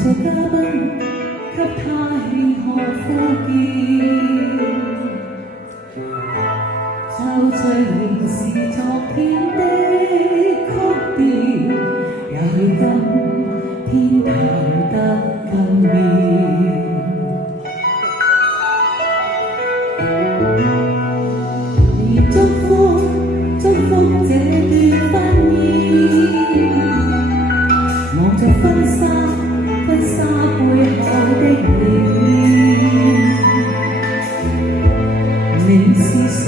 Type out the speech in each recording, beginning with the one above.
做嘉賓，給他慶賀呼叫，就最仍是昨天的曲調，也許今天彈得更妙。而祝福這段婚宴，望着婚紗背後的臉，你是誰？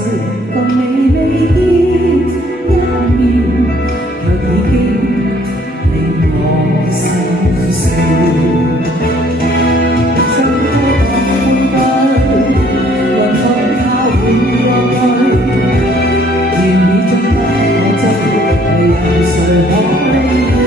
共你未見一面，卻已經令我心酸。將多講論放他會落淚，願意將不可追，你有誰可理會？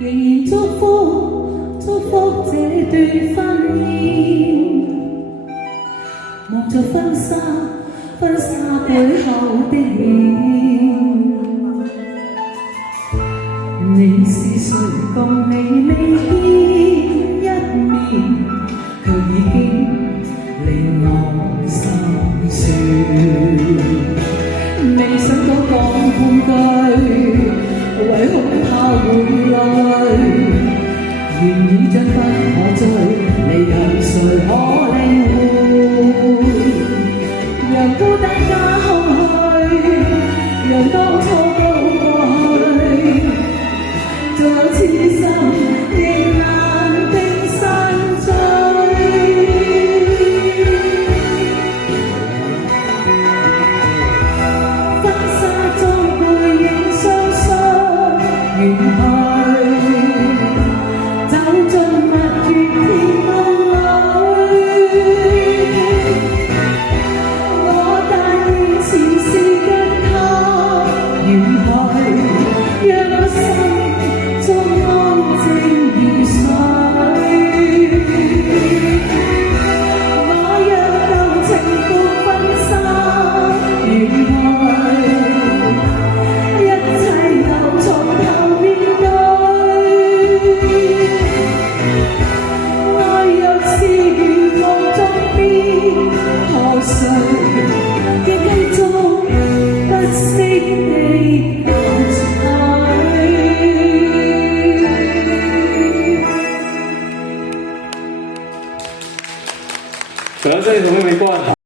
仍然祝福這段婚宴，望着婚紗背後的臉，你是誰？共你未見一面，卻已經令我心酸。未想到講半句，唯恐怕會落淚，願意將不可追，你有誰可領會？讓孤單加空虛，讓當初都過去，再有痴心仍難定散聚。婚紗中背影雙雙。